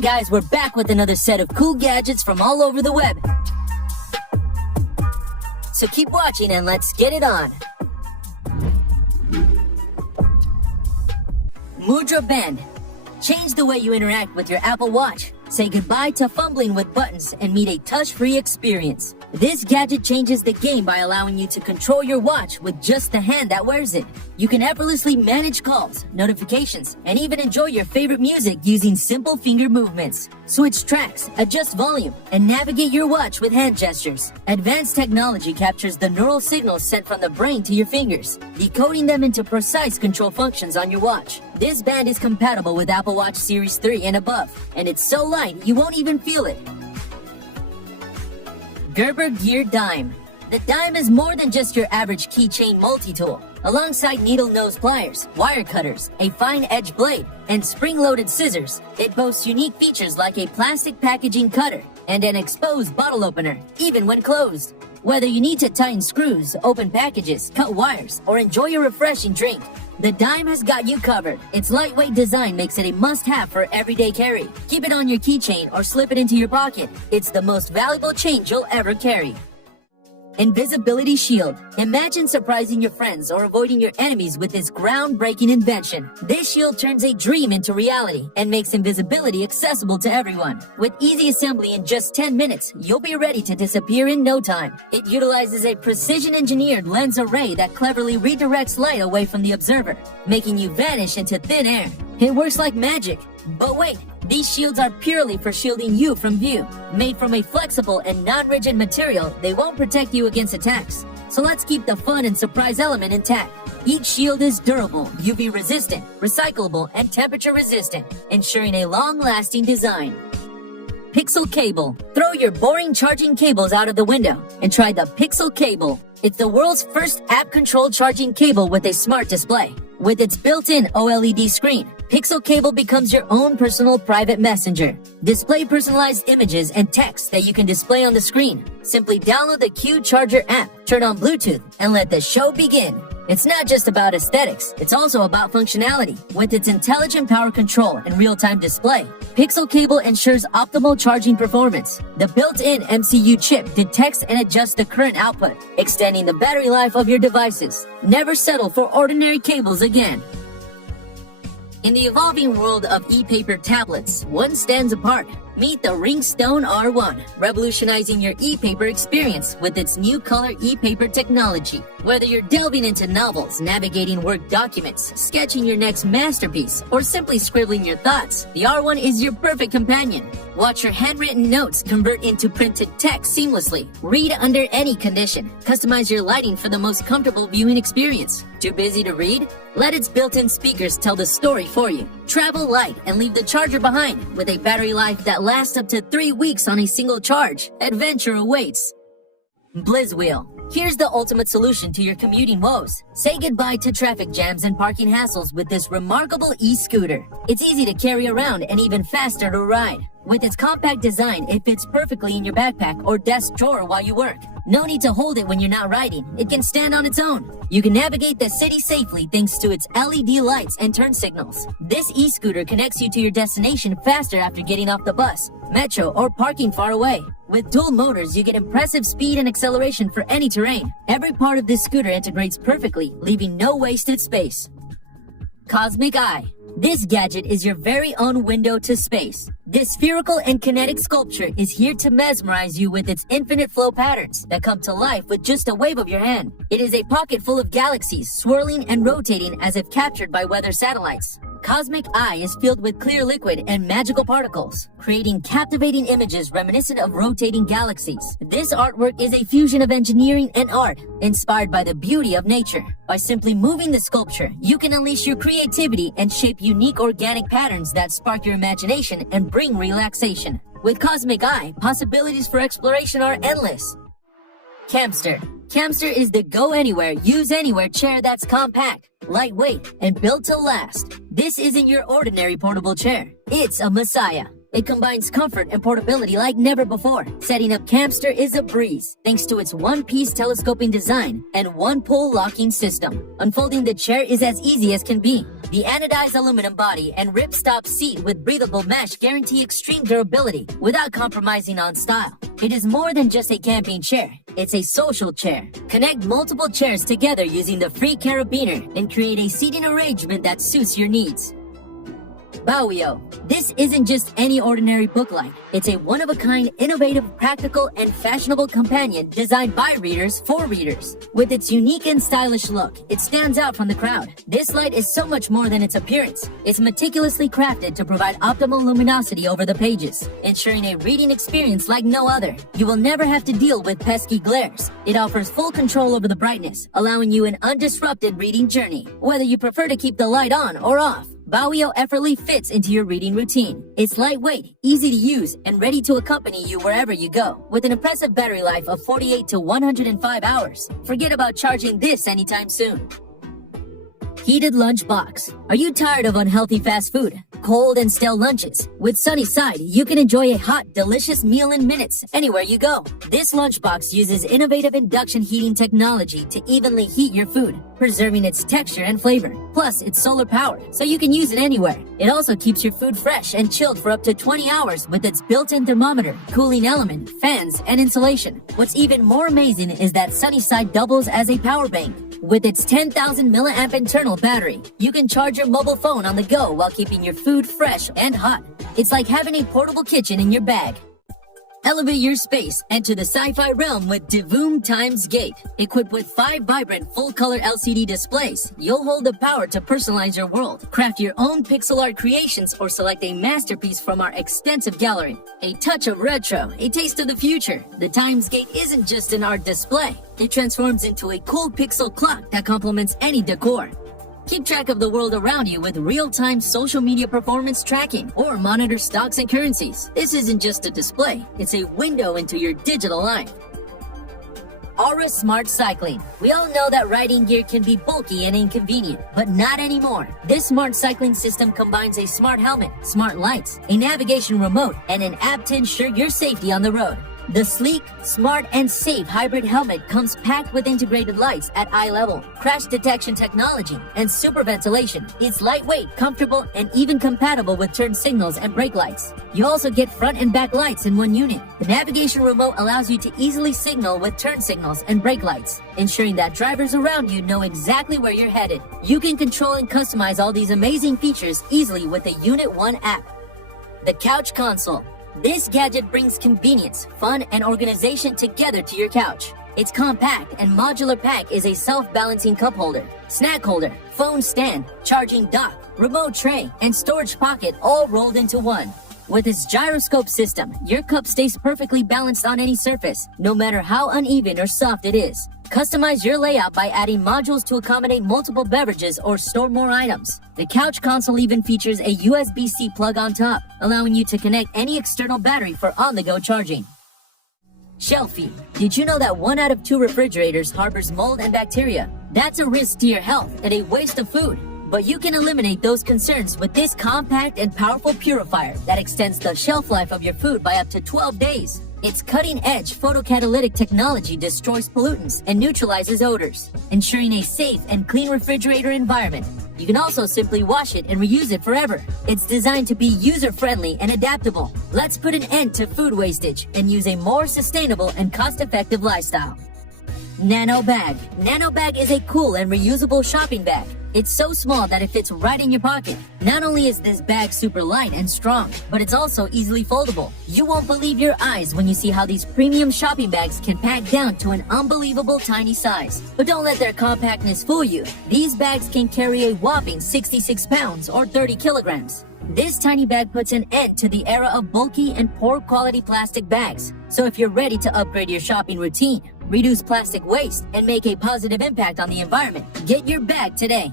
Hey guys, we're back with another set of cool gadgets from all over the web. So keep watching and let's get it on. Mudra Band. Change the way you interact with your Apple Watch. Say goodbye to fumbling with buttons and meet a touch-free experience. This gadget changes the game by allowing you to control your watch with just the hand that wears it. You can effortlessly manage calls, notifications, and even enjoy your favorite music using simple finger movements. Switch tracks, adjust volume, and navigate your watch with hand gestures. Advanced technology captures the neural signals sent from the brain to your fingers, decoding them into precise control functions on your watch. This band is compatible with Apple Watch Series 3 and above, and it's so light you won't even feel it. Gerber Dime. The Dime is more than just your average keychain multi-tool. Alongside needle nose pliers, wire cutters, a fine edge blade, and spring-loaded scissors, it boasts unique features like a plastic packaging cutter and an exposed bottle opener, even when closed. Whether you need to tighten screws, open packages, cut wires, or enjoy a refreshing drink, the Dime has got you covered. Its lightweight design makes it a must-have for everyday carry. Keep it on your keychain or slip it into your pocket. It's the most valuable chain you'll ever carry. Invisibility Shield. Imagine surprising your friends or avoiding your enemies with this groundbreaking invention. This shield turns a dream into reality and makes invisibility accessible to everyone. With easy assembly in just 10 minutes, you'll be ready to disappear in no time. It utilizes a precision-engineered lens array that cleverly redirects light away from the observer, making you vanish into thin air. It works like magic. But wait, these shields are purely for shielding you from view. Made from a flexible and non-rigid material, they won't protect you against attacks. So let's keep the fun and surprise element intact. Each shield is durable, UV resistant, recyclable, and temperature resistant, ensuring a long-lasting design. Pixel Cable. Throw your boring charging cables out of the window and try the Pixel Cable. It's the world's first app-controlled charging cable with a smart display. With its built-in OLED screen, Pixel Cable becomes your own personal private messenger. Display personalized images and text that you can display on the screen. Simply download the Q Charger app, turn on Bluetooth, and let the show begin. It's not just about aesthetics, it's also about functionality. With its intelligent power control and real-time display, Pixel Cable ensures optimal charging performance. The built-in MCU chip detects and adjusts the current output, extending the battery life of your devices. Never settle for ordinary cables again. In the evolving world of e-paper tablets, one stands apart. Meet the Reinkstone R1, revolutionizing your e-paper experience with its new color e-paper technology. Whether you're delving into novels, navigating work documents, sketching your next masterpiece, or simply scribbling your thoughts, the R1 is your perfect companion. Watch your handwritten notes convert into printed text seamlessly. Read under any condition. Customize your lighting for the most comfortable viewing experience. Too busy to read? Let its built-in speakers tell the story for you. Travel light and leave the charger behind with a battery life that lasts up to 3 weeks on a single charge. Adventure awaits. Blizwheel. Here's the ultimate solution to your commuting woes. Say goodbye to traffic jams and parking hassles with this remarkable e-scooter. It's easy to carry around and even faster to ride. With its compact design, it fits perfectly in your backpack or desk drawer while you work. No need to hold it when you're not riding. It can stand on its own. You can navigate the city safely thanks to its LED lights and turn signals. This e-scooter connects you to your destination faster after getting off the bus, metro, or parking far away. With dual motors, you get impressive speed and acceleration for any terrain. Every part of this scooter integrates perfectly, leaving no wasted space. Cozmic Eye. This gadget is your very own window to space. This spherical and kinetic sculpture is here to mesmerize you with its infinite flow patterns that come to life with just a wave of your hand. It is a pocket full of galaxies, swirling and rotating as if captured by weather satellites. Cosmic Eye is filled with clear liquid and magical particles, creating captivating images reminiscent of rotating galaxies. This artwork is a fusion of engineering and art, inspired by the beauty of nature. By simply moving the sculpture, you can unleash your creativity and shape unique organic patterns that spark your imagination and bring relaxation. With Cosmic Eye, possibilities for exploration are endless. Campster. Campster is the go-anywhere, use-anywhere chair that's compact, lightweight, and built to last. This isn't your ordinary portable chair. It's a messiah. It combines comfort and portability like never before. Setting up Campster is a breeze, thanks to its one-piece telescoping design and one-pull locking system. Unfolding the chair is as easy as can be. The anodized aluminum body and ripstop seat with breathable mesh guarantee extreme durability without compromising on style. It is more than just a camping chair. It's a social chair. Connect multiple chairs together using the free carabiner and create a seating arrangement that suits your needs. Bowio. This isn't just any ordinary book light. It's a one-of-a-kind, innovative, practical, and fashionable companion designed by readers for readers. With its unique and stylish look, it stands out from the crowd. This light is so much more than its appearance. It's meticulously crafted to provide optimal luminosity over the pages, ensuring a reading experience like no other. You will never have to deal with pesky glares. It offers full control over the brightness, allowing you an undisrupted reading journey. Whether you prefer to keep the light on or off, Bowio effortlessly fits into your reading routine. It's lightweight, easy to use, and ready to accompany you wherever you go. With an impressive battery life of 48 to 105 hours. Forget about charging this anytime soon. Heated lunch box. Are you tired of unhealthy fast food? Cold and stale lunches? With Suny Side, you can enjoy a hot, delicious meal in minutes, anywhere you go. This lunchbox uses innovative induction heating technology to evenly heat your food, preserving its texture and flavor. Plus, it's solar powered, so you can use it anywhere. It also keeps your food fresh and chilled for up to 20 hours with its built-in thermometer, cooling element, fans, and insulation. What's even more amazing is that Suny Side doubles as a power bank. With its 10,000 milliamp internal battery, you can charge your mobile phone on the go while keeping your food fresh and hot. It's like having a portable kitchen in your bag. Elevate your space, enter the sci-fi realm with Divoom Times Gate. Equipped with 5 vibrant full-color LCD displays, you'll hold the power to personalize your world. Craft your own pixel art creations or select a masterpiece from our extensive gallery. A touch of retro, a taste of the future. The Times Gate isn't just an art display. It transforms into a cool pixel clock that complements any decor. Keep track of the world around you with real-time social media performance tracking or monitor stocks and currencies. This isn't just a display, it's a window into your digital life. Aura Smart Cycling. We all know that riding gear can be bulky and inconvenient, but not anymore. This smart cycling system combines a smart helmet, smart lights, a navigation remote, and an app to ensure your safety on the road. The sleek, smart, and safe hybrid helmet comes packed with integrated lights at eye level, crash detection technology, and super ventilation. It's lightweight, comfortable, and even compatible with turn signals and brake lights. You also get front and back lights in one unit. The navigation remote allows you to easily signal with turn signals and brake lights, ensuring that drivers around you know exactly where you're headed. You can control and customize all these amazing features easily with the Unit 1 app. The Couch Console. This gadget brings convenience, fun, and organization together to your couch. Its compact and modular pack is a self-balancing cup holder, snack holder, phone stand, charging dock, remote tray, and storage pocket all rolled into one. With its gyroscope system, your cup stays perfectly balanced on any surface, no matter how uneven or soft it is. Customize your layout by adding modules to accommodate multiple beverages or store more items. The Couch Console even features a USB-C plug on top, allowing you to connect any external battery for on-the-go charging. Shelfie. Did you know that 1 out of 2 refrigerators harbors mold and bacteria? That's a risk to your health and a waste of food. But you can eliminate those concerns with this compact and powerful purifier that extends the shelf life of your food by up to 12 days. Its cutting-edge photocatalytic technology destroys pollutants and neutralizes odors, ensuring a safe and clean refrigerator environment. You can also simply wash it and reuse it forever. It's designed to be user-friendly and adaptable. Let's put an end to food wastage and use a more sustainable and cost-effective lifestyle. Nano Bag. Nano Bag is a cool and reusable shopping bag. It's so small that it fits right in your pocket. Not only is this bag super light and strong, but it's also easily foldable. You won't believe your eyes when you see how these premium shopping bags can pack down to an unbelievable tiny size. But don't let their compactness fool you. These bags can carry a whopping 66 pounds or 30 kilograms. This tiny bag puts an end to the era of bulky and poor quality plastic bags. So if you're ready to upgrade your shopping routine, reduce plastic waste, and make a positive impact on the environment, get your bag today.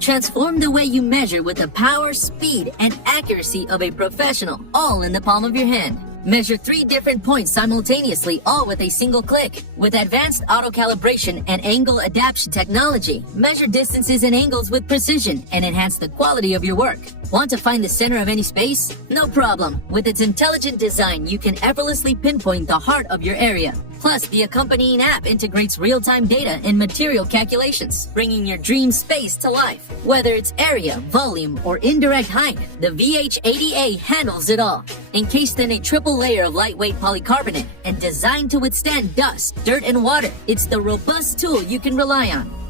Transform the way you measure with the power, speed, and accuracy of a professional, all in the palm of your hand. Measure 3 different points simultaneously, all with a single click. With advanced auto-calibration and angle adaptation technology, measure distances and angles with precision and enhance the quality of your work. Want to find the center of any space? No problem. With its intelligent design, you can effortlessly pinpoint the heart of your area. Plus, the accompanying app integrates real-time data and material calculations, bringing your dream space to life. Whether it's area, volume, or indirect height, the VH80A handles it all. Encased in a triple layer of lightweight polycarbonate and designed to withstand dust, dirt, and water, it's the robust tool you can rely on.